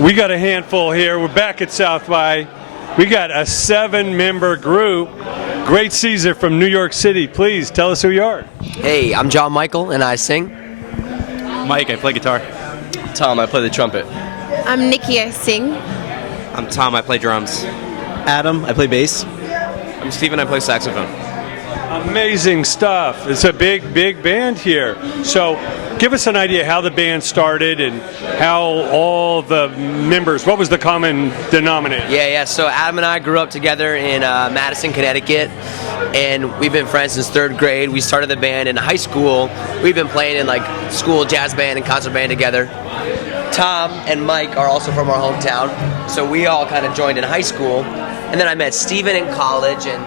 We got a handful here. We're back at South by. We got a 7-member group. Great Caesar from New York City. Please tell us who you are. Hey, I'm John Michael and I sing. Mike, I play guitar. Tom, I play the trumpet. I'm Nikki, I sing. I'm Tom, I play drums. Adam, I play bass. I'm Steven, I play saxophone. Amazing stuff. It's a big band here. So give us an idea how the band started and how all the members, what was the common denominator? Yeah. So Adam and I grew up together in Madison, Connecticut, and we've been friends since 3rd grade. We started the band in high school. We've been playing in like school jazz band and concert band together. Tom and Mike are also from our hometown, so we all kind of joined in high school. And then I met Steven in college, and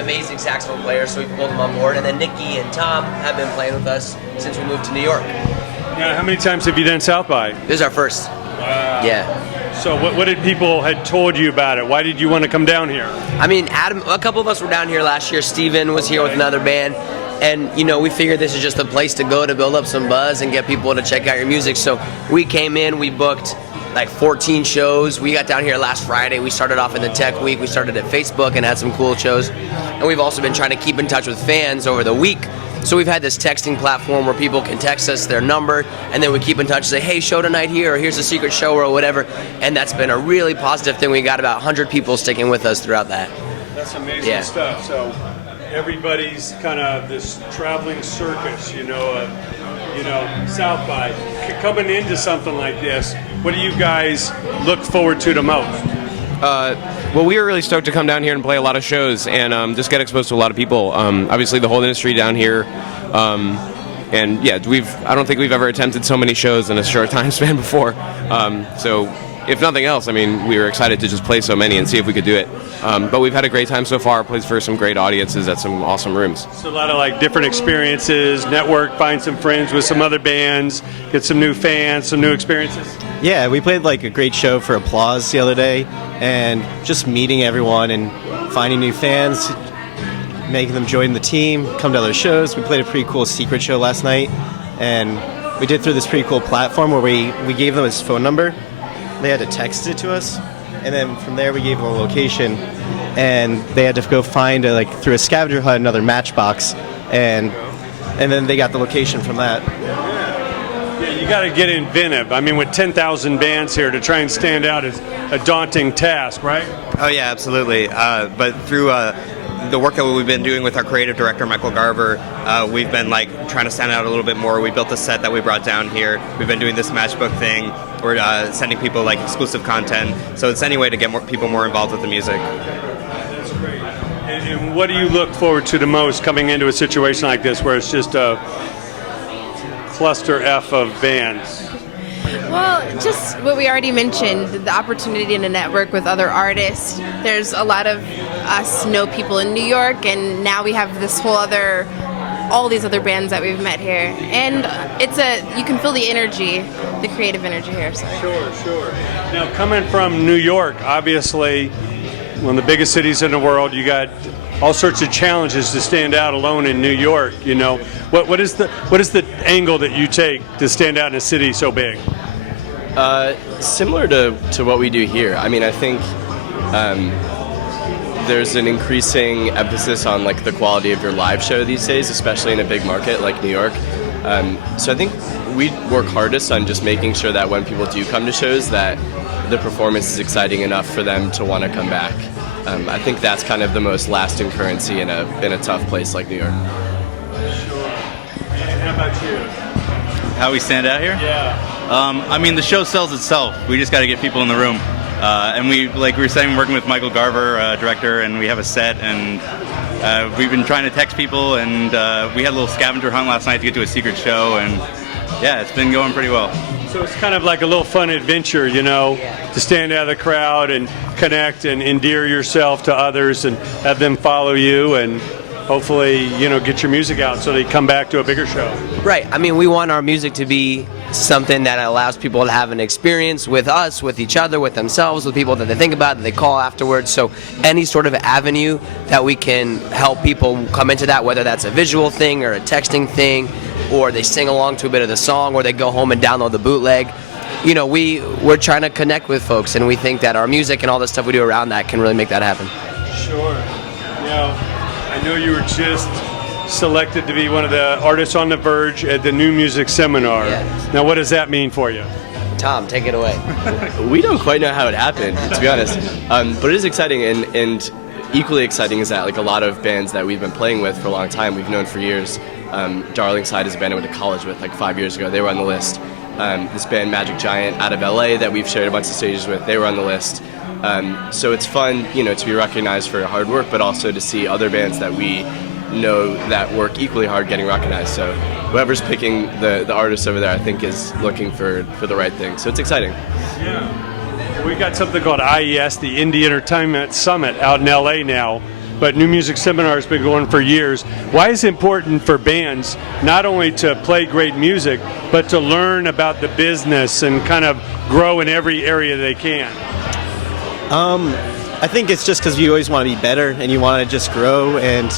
amazing saxophone player, so we pulled him on board. And then Nikki and Tom have been playing with us since we moved to New York. Now, how many times have you done South by? This is our first. Wow. Yeah. So what did people had told you about it? Why did you want to come down here? I mean, Adam, a couple of us were down here last year. Steven was here with another band. And, you know, we figured this is just a place to go to build up some buzz and get people to check out your music. So we came in, we booked like 14 shows. We got down here last Friday. We started off in the Tech Week. We started at Facebook and had some cool shows. And we've also been trying to keep in touch with fans over the week. So we've had this texting platform where people can text us their number, and then we keep in touch and say, hey, show tonight here, or here's a secret show, or whatever. And that's been a really positive thing. We got about 100 people sticking with us throughout that. That's amazing stuff. So everybody's kind of this traveling circus, South by. Coming into something like this, what do you guys look forward to the most? Well, we were really stoked to come down here and play a lot of shows and just get exposed to a lot of people. Obviously, the whole industry down here. And yeah, I don't think we've ever attempted so many shows in a short time span before. So if nothing else, I mean, we were excited to just play so many and see if we could do it. But we've had a great time so far. Played for some great audiences at some awesome rooms. So a lot of like different experiences, network, find some friends with some other bands, get some new fans, some new experiences. Yeah, we played like a great show for Applause the other day, and just meeting everyone and finding new fans, making them join the team, come to other shows. We played a pretty cool secret show last night, and we did through this pretty cool platform where we gave them his phone number. They had to text it to us, and then from there we gave them a location, and they had to go find through a scavenger hunt another Matchbox, and then they got the location from that. You got to get inventive. I mean, with 10,000 bands here, to try and stand out is a daunting task, right? Oh yeah, absolutely. But through the work that we've been doing with our creative director, Michael Garver, we've been trying to stand out a little bit more. We built a set that we brought down here. We've been doing this matchbook thing. We're sending people exclusive content. So it's any way to get people more involved with the music. That's great. And what do you look forward to the most coming into a situation like this where it's just a cluster F of bands? Well, just what we already mentioned, the opportunity to network with other artists. There's a lot of us know people in New York, and now we have this all these other bands that we've met here. And you can feel the energy, the creative energy here. So. Sure. Now, coming from New York, obviously, one of the biggest cities in the world, you got all sorts of challenges to stand out alone in New York. What is the angle that you take to stand out in a city so big? Similar to what we do here. I mean, I think there's an increasing emphasis on the quality of your live show these days, especially in a big market like New York. So I think we work hardest on just making sure that when people do come to shows, that the performance is exciting enough for them to want to come back. I think that's kind of the most lasting currency in a tough place like New York. Sure. And how about you? How we stand out here? Yeah. I mean, the show sells itself. We just got to get people in the room. And we were saying, working with Michael Garver, director, and we have a set, and we've been trying to text people, and we had a little scavenger hunt last night to get to a secret show, and yeah, it's been going pretty well. So it's kind of like a little fun adventure, to stand out of the crowd and connect and endear yourself to others and have them follow you and hopefully, get your music out so they come back to a bigger show. Right. I mean, we want our music to be something that allows people to have an experience with us, with each other, with themselves, with people that they think about, that they call afterwards. So any sort of avenue that we can help people come into that, whether that's a visual thing or a texting thing, or they sing along to a bit of the song, or they go home and download the bootleg. you know, we're trying to connect with folks, and we think that our music and all the stuff we do around that can really make that happen. Sure. Now, I know you were just selected to be one of the artists on the Verge at the New Music Seminar. Yes. Now, what does that mean for you? Tom, take it away. We don't quite know how it happened, to be honest. But it is exciting, and equally exciting is that like a lot of bands that we've been playing with for a long time, we've known for years. Darling Side is a band I went to college with like 5 years ago. They were on the list. This band Magic Giant out of LA that we've shared a bunch of stages with, they were on the list. So it's fun, you know, to be recognized for hard work, but also to see other bands that we know that work equally hard getting recognized. So whoever's picking the artist over there, I think, is looking for the right thing. So it's exciting. Yeah. We've got something called IES, the Indie Entertainment Summit, out in LA now. But New Music Seminar has been going for years. Why is it important for bands not only to play great music, but to learn about the business and kind of grow in every area they can? I think it's just because you always want to be better and you want to just grow, and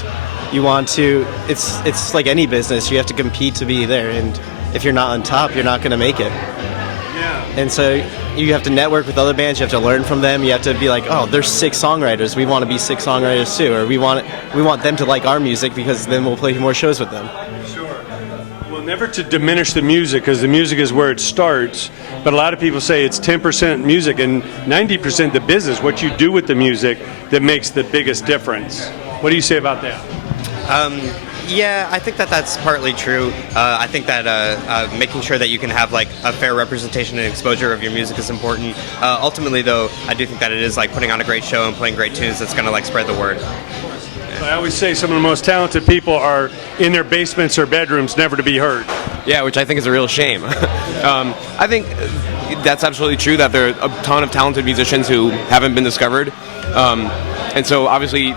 you want to, it's like any business, you have to compete to be there, and if you're not on top, you're not going to make it. Yeah. And so you have to network with other bands, you have to learn from them, you have to be like, oh, there's 6 songwriters, we want to be 6 songwriters too, or we want them to like our music because then we'll play more shows with them. Sure. Well, never to diminish the music, because the music is where it starts, but a lot of people say it's 10% music and 90% the business, what you do with the music, that makes the biggest difference. What do you say about that? Yeah, I think that's partly true. I think that making sure that you can have like a fair representation and exposure of your music is important. Ultimately, though, I do think that it is like putting on a great show and playing great tunes that's going to like spread the word. I always say some of the most talented people are in their basements or bedrooms, never to be heard. Yeah, which I think is a real shame. I think that's absolutely true, that there are a ton of talented musicians who haven't been discovered. And so obviously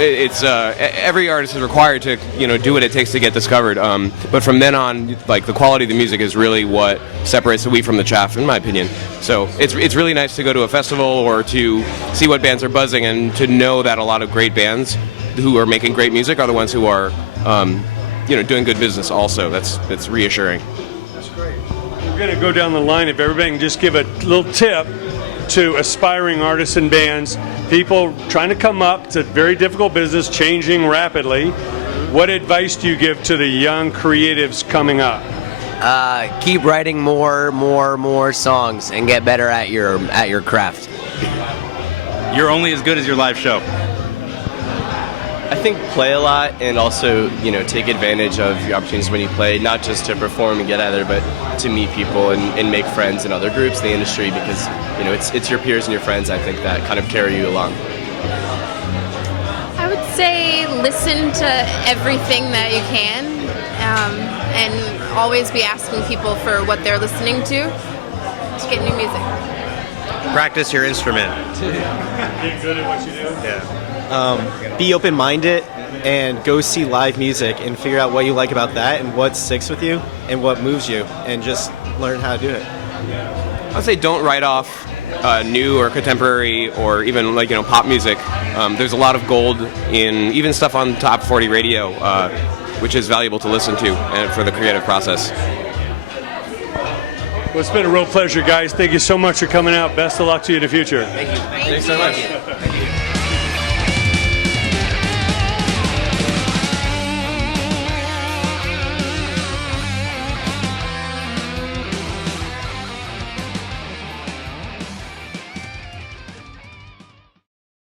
every artist is required to, you know, do what it takes to get discovered. But from then on, like, the quality of the music is really what separates the wheat from the chaff, in my opinion. So it's really nice to go to a festival or to see what bands are buzzing, and to know that a lot of great bands who are making great music are the ones who are, you know, doing good business also. That's reassuring. That's great. We're going to go down the line. If everybody can just give a little tip to aspiring artists and bands, people trying to come up. It's a very difficult business, changing rapidly. What advice do you give to the young creatives coming up? Keep writing more songs and get better at your craft. You're only as good as your live show. I think play a lot, and also, you know, take advantage of your opportunities when you play, not just to perform and get out there, but to meet people and make friends in other groups in the industry, because, you know, it's your peers and your friends, I think, that kind of carry you along. I would say listen to everything that you can, and always be asking people for what they're listening to get new music. Practice your instrument. Get good at what you do? Yeah. Be open-minded and go see live music and figure out what you like about that and what sticks with you and what moves you, and just learn how to do it. I'd say don't write off new or contemporary or even, like, you know, pop music. There's a lot of gold in even stuff on Top 40 radio, which is valuable to listen to and for the creative process. Well, it's been a real pleasure, guys. Thank you so much for coming out. Best of luck to you in the future. Thank you. Thanks so much.